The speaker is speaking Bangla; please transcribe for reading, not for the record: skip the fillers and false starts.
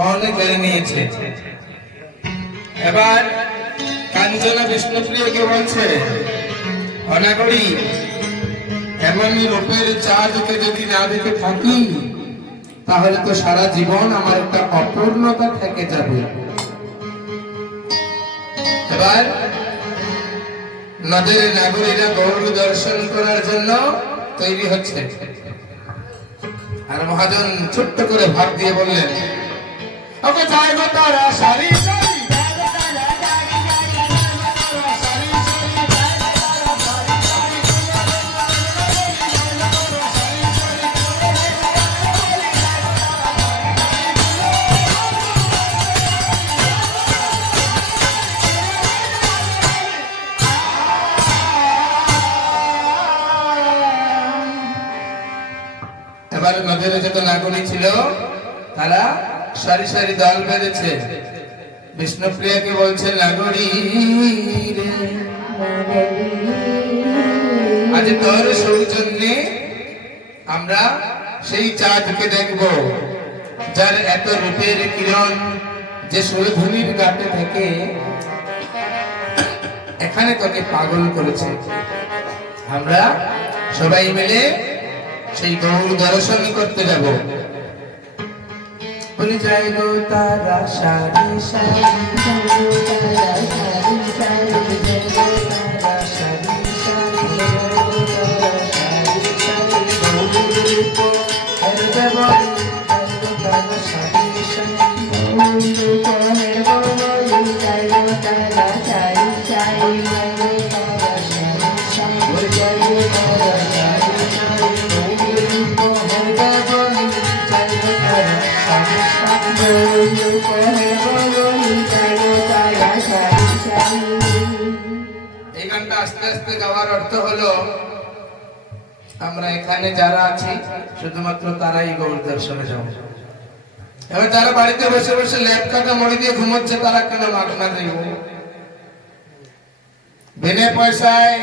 মনে করে নিয়েছে। এবার কাঞ্চনা বিষ্ণুপ্রিয়কে বলছে, অনাগরী, এমন রূপের চাঁদকে যদি না দেখে থাকি তাহলে তো সারা জীবন আমার একটা অপূর্ণতা থেকে যাবে। এবার নদের নাগরীরা গৌর দর্শন করার জন্য তৈরি হচ্ছে। আর মহাজন ছোট্ট করে ভাব দিয়ে বললেন, ওকে যাই গো তারা সারি সারি। এবার নদীর যত নাগরিক ছিল তারা সারি সারি দল বেঁধেছে। বিষ্ণুপ্রিয়াকে বলছে, নাগরী রে, আজ তোর সৌজন্যে আমরা সেই চাঁদকে দেখব, যার এত রূপের কিরণ যে সুরধুনির গাতে থেকে এখানে তোকে পাগল করেছে। আমরা সবাই মিলে সেই গৌর দর্শন করতে যাব। বলি যাই গো তারা সারি সারি, এই গানটা আস্তে আস্তে গাওয়ার অর্থ হলো, আমরা এখানে যারা আছি শুধুমাত্র তারাই গৌর দর্শনে যাব। এবার যারা বাড়িতে বসে বসে ল্যাপ কাটা মরি দিয়ে ঘুমোচ্ছে তারা কেন মাগনা দেব? বিনা পয়সায়